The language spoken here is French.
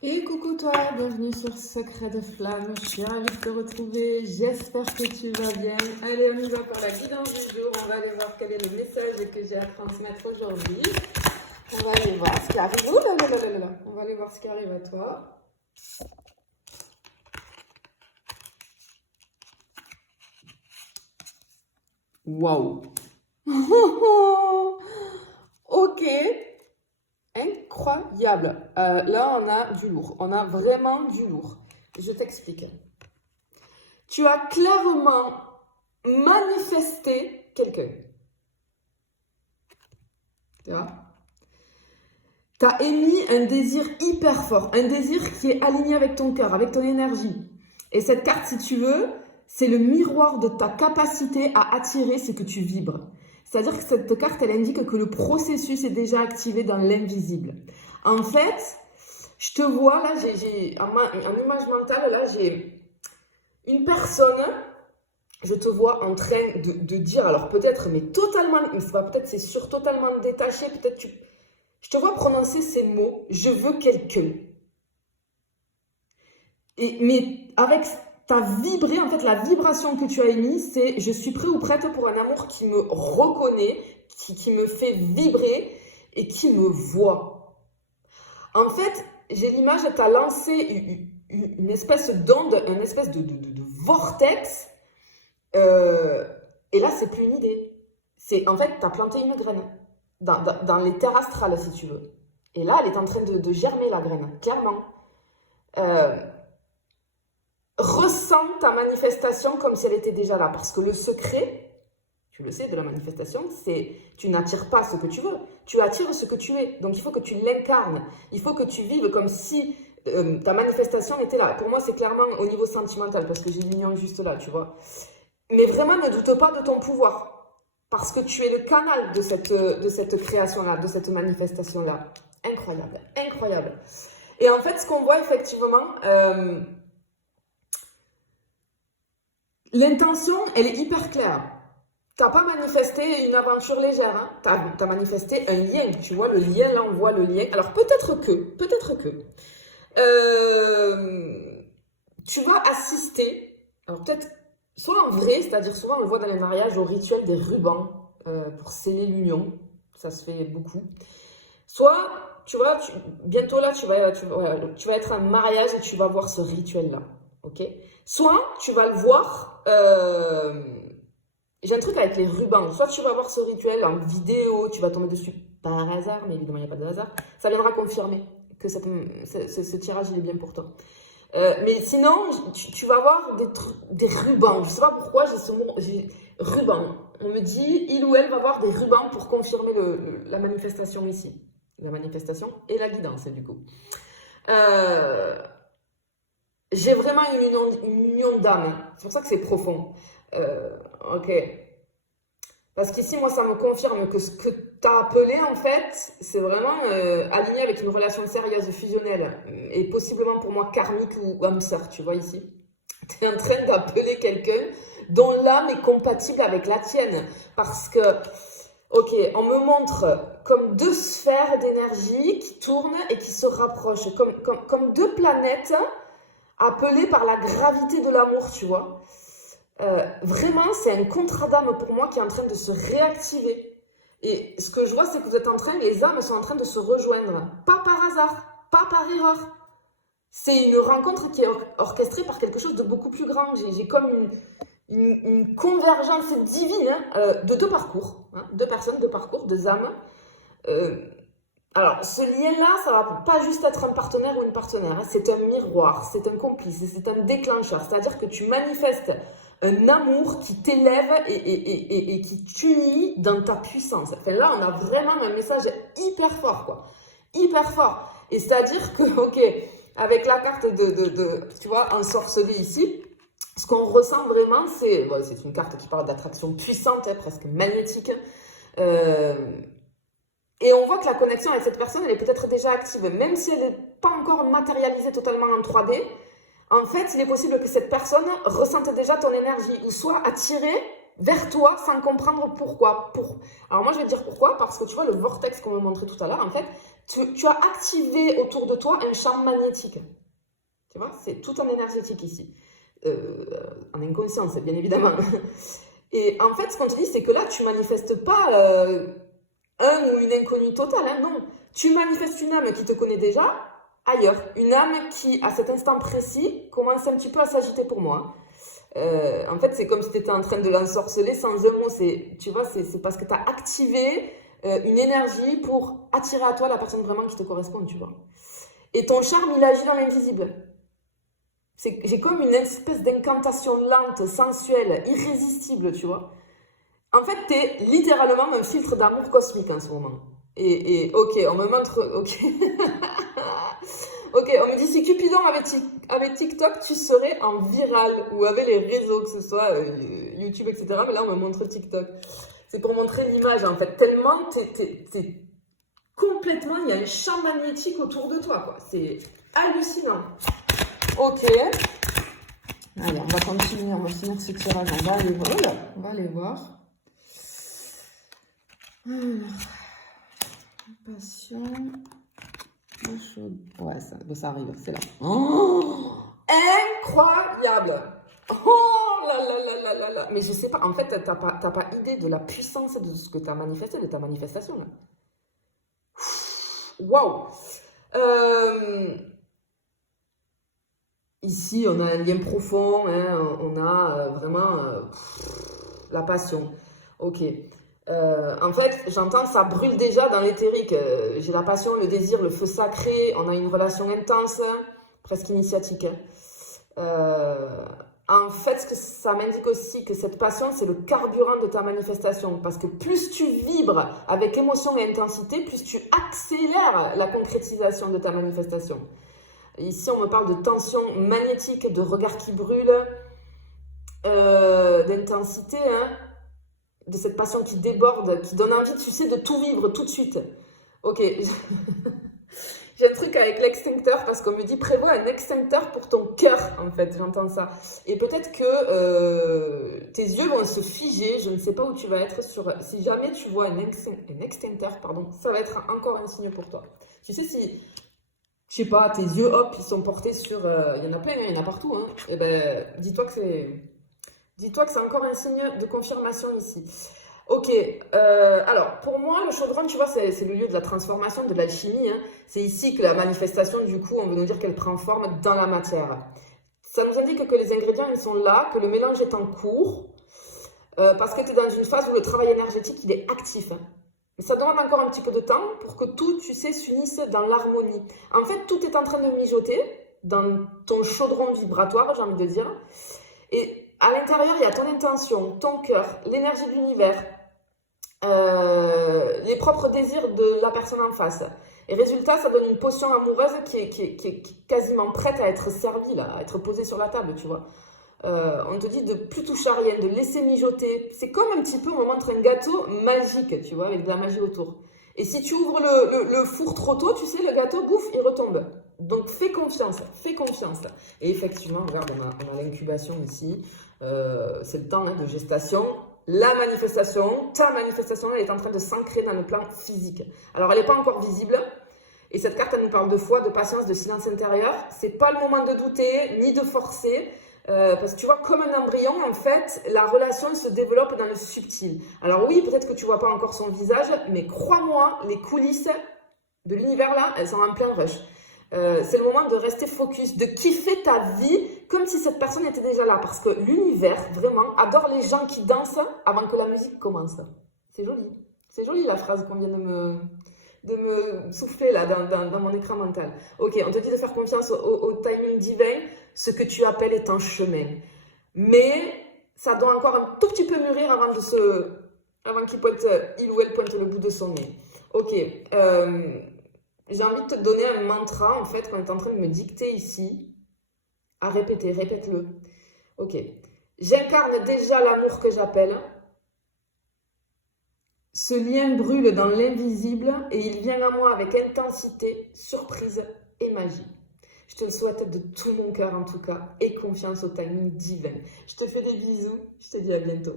Et coucou toi, bienvenue sur Secret de Flamme, je suis ravie de te retrouver, j'espère que tu vas bien. Allez, on y va pour la guidance du jour, on va aller voir quel est le message que j'ai à transmettre aujourd'hui. On va aller voir ce qui arrive, ouh là là là là là, on va aller voir ce qui arrive à toi. Waouh. Ok. Incroyable. Là, on a du lourd. On a vraiment du lourd. Je t'explique. Tu as clairement manifesté quelqu'un. Tu vois? Tu as émis un désir hyper fort. Un désir qui est aligné avec ton cœur, avec ton énergie. Et cette carte, si tu veux, c'est le miroir de ta capacité à attirer ce que tu vibres. C'est-à-dire que cette carte, elle indique que le processus est déjà activé dans l'invisible. En fait, je te vois là, en image mentale, là, j'ai une personne, je te vois en train de dire, alors peut-être, mais totalement, peut-être c'est sûr, totalement détaché, peut-être je te vois prononcer ces mots, je veux quelqu'un. Mais avec ta vibrée, en fait, la vibration que tu as émise, c'est je suis prêt ou prête pour un amour qui me reconnaît, qui me fait vibrer et qui me voit. En fait, j'ai l'image, tu as lancé une espèce d'onde, une espèce de vortex. Et là, c'est plus une idée. En fait, tu as planté une graine dans les terres astrales, si tu veux. Et là, elle est en train de germer, la graine, clairement. Ressens ta manifestation comme si elle était déjà là. Parce que le secret, tu le sais, de la manifestation, c'est tu n'attires pas ce que tu veux. Tu attires ce que tu es. Donc, il faut que tu l'incarnes. Il faut que tu vives comme si ta manifestation était là. Pour moi, c'est clairement au niveau sentimental, parce que j'ai l'union juste là, tu vois. Mais vraiment, ne doute pas de ton pouvoir. Parce que tu es le canal de cette création-là, de cette manifestation-là. Incroyable, incroyable. Et en fait, ce qu'on voit effectivement, l'intention, elle est hyper claire. Tu n'as pas manifesté une aventure légère, hein. Tu as manifesté un lien. Tu vois, le lien, là, on voit le lien. Alors, peut-être que, tu vas assister, alors peut-être, soit en vrai, c'est-à-dire souvent on le voit dans les mariages, au rituel des rubans pour sceller l'union. Ça se fait beaucoup. Soit, tu vois, bientôt là, tu vas être un mariage et tu vas voir ce rituel-là. Ok? Soit, tu vas le voir. J'ai un truc avec les rubans. Soit tu vas voir ce rituel en vidéo, tu vas tomber dessus par hasard, mais évidemment, il n'y a pas de hasard. Ça viendra confirmer que ce tirage, il est bien pour toi. Mais sinon, tu vas voir des rubans. Je ne sais pas pourquoi j'ai ce mot, ruban. On me dit, il ou elle va voir des rubans pour confirmer la manifestation ici. La manifestation et la guidance, du coup. J'ai vraiment une union d'âme. C'est pour ça que c'est profond. Ok. Parce qu'ici, moi, ça me confirme que ce que tu as appelé, en fait, c'est vraiment aligné avec une relation sérieuse, fusionnelle, et possiblement pour moi karmique ou âme sœur, tu vois ici. Tu es en train d'appeler quelqu'un dont l'âme est compatible avec la tienne. Parce que, ok, on me montre comme deux sphères d'énergie qui tournent et qui se rapprochent, comme deux planètes appelées par la gravité de l'amour, tu vois. Vraiment, c'est un contrat d'âme pour moi qui est en train de se réactiver. Et ce que je vois, c'est que les âmes sont en train de se rejoindre. Pas par hasard, pas par erreur. C'est une rencontre qui est orchestrée par quelque chose de beaucoup plus grand. J'ai comme une convergence divine de deux parcours. Hein, deux personnes, deux parcours, deux âmes. Alors, ce lien-là, ça va pas juste être un partenaire ou une partenaire. Hein, c'est un miroir, c'est un complice, c'est un déclencheur. C'est-à-dire que tu manifestes un amour qui t'élève et qui t'unit dans ta puissance. Enfin, là, on a vraiment un message hyper fort, quoi. Hyper fort. Et c'est-à-dire que, ok, avec la carte tu vois, ensorcelée ici, ce qu'on ressent vraiment, c'est une carte qui parle d'attraction puissante, hein, presque magnétique. Et on voit que la connexion avec cette personne, elle est peut-être déjà active. Même si elle n'est pas encore matérialisée totalement en 3D, en fait, il est possible que cette personne ressente déjà ton énergie ou soit attirée vers toi sans comprendre pourquoi. Alors moi, je vais te dire pourquoi, parce que tu vois le vortex qu'on me montrait tout à l'heure, en fait, tu as activé autour de toi un champ magnétique. Tu vois, c'est tout en énergétique ici. En inconscience, bien évidemment. Et en fait, ce qu'on te dit, c'est que là, tu manifestes pas un ou une inconnue totale, hein, non. Tu manifestes une âme qui te connaît déjà ailleurs. Une âme qui, à cet instant précis, commence un petit peu à s'agiter pour moi. En fait, c'est comme si tu étais en train de l'ensorceler sans un mot. Tu vois, c'est parce que tu as activé une énergie pour attirer à toi la personne vraiment qui te correspond, tu vois. Et ton charme, il agit dans l'invisible. J'ai comme une espèce d'incantation lente, sensuelle, irrésistible, tu vois. En fait, t'es littéralement un filtre d'amour cosmique en ce moment. Et ok, on me montre... Ok. Ok, on me dit si Cupidon avec TikTok, tu serais en viral ou avec les réseaux, que ce soit YouTube, etc. Mais là, on me montre TikTok. C'est pour montrer l'image, en fait. Tellement t'es complètement... Il y a un champ magnétique autour de toi, quoi. C'est hallucinant. Ok. Allez, on va continuer, on va finir ce tirage. On va aller voir. Oh là, on va aller voir. Alors, passion. Ouais, ça arrive, c'est là. Oh, incroyable! Oh là là là là là là! Mais je sais pas, en fait, t'as pas idée de la puissance de ce que tu as manifesté, de ta manifestation, là. Waouh! Ici, on a un lien profond, hein, on a vraiment la passion. Ok. En fait, j'entends ça brûle déjà dans l'éthérique. J'ai la passion, le désir, le feu sacré. On a une relation intense, presque initiatique. En fait, ce que ça m'indique aussi, que cette passion, c'est le carburant de ta manifestation. Parce que plus tu vibres avec émotion et intensité, plus tu accélères la concrétisation de ta manifestation. Ici, on me parle de tension magnétique, de regard qui brûle, d'intensité, hein, de cette passion qui déborde, qui donne envie, tu sais, de tout vivre tout de suite. Ok, j'ai un truc avec l'extincteur parce qu'on me dit prévois un extincteur pour ton cœur, en fait, j'entends ça. Et peut-être que tes yeux vont se figer, je ne sais pas où tu vas être. Si jamais tu vois un extincteur, pardon, ça va être encore un signe pour toi. Tu sais, si... Je sais pas, tes yeux, hop, ils sont portés sur... Il y en a plein, il y en a partout. Hein. Et ben, dis-toi que c'est encore un signe de confirmation ici. Ok, alors, pour moi, le chaudron, tu vois, c'est le lieu de la transformation, de l'alchimie. Hein. C'est ici que la manifestation, du coup, on veut nous dire qu'elle prend forme dans la matière. Ça nous indique que les ingrédients, ils sont là, que le mélange est en cours, parce que tu es dans une phase où le travail énergétique, il est actif. Hein. Ça demande encore un petit peu de temps pour que tout, tu sais, s'unisse dans l'harmonie. En fait, tout est en train de mijoter dans ton chaudron vibratoire, j'ai envie de dire. Et à l'intérieur, il y a ton intention, ton cœur, l'énergie de l'univers, les propres désirs de la personne en face. Et résultat, ça donne une potion amoureuse qui est quasiment prête à être servie, là, à être posée sur la table, tu vois. On te dit de plus toucher à rien, de laisser mijoter. C'est comme un petit peu, on montre un gâteau magique, tu vois, avec de la magie autour. Et si tu ouvres le four trop tôt, tu sais, le gâteau, bouffe, il retombe. Donc fais confiance, fais confiance. Et effectivement, regarde, on a l'incubation ici. C'est le temps de gestation. La manifestation, ta manifestation, elle est en train de s'ancrer dans le plan physique. Alors, elle n'est pas encore visible. Et cette carte, elle nous parle de foi, de patience, de silence intérieur. C'est pas le moment de douter, ni de forcer. Parce que tu vois, comme un embryon, en fait, la relation se développe dans le subtil. Alors oui, peut-être que tu vois pas encore son visage, mais crois-moi, les coulisses de l'univers là, elles sont en plein rush. C'est le moment de rester focus, de kiffer ta vie comme si cette personne était déjà là. Parce que l'univers, vraiment, adore les gens qui dansent avant que la musique commence. C'est joli. C'est joli la phrase qu'on vient de me souffler là dans mon écran mental. Ok, on te dit de faire confiance au timing divin. Ce que tu appelles est un chemin. Mais ça doit encore un tout petit peu mûrir avant il ou elle pointe le bout de son nez. Ok, j'ai envie de te donner un mantra en fait qu'on est en train de me dicter ici. À répéter, répète-le. Ok, j'incarne déjà l'amour que j'appelle. Ce lien brûle dans l'invisible et il vient à moi avec intensité, surprise et magie. Je te le souhaite de tout mon cœur en tout cas et confiance au timing divin. Je te fais des bisous, je te dis à bientôt.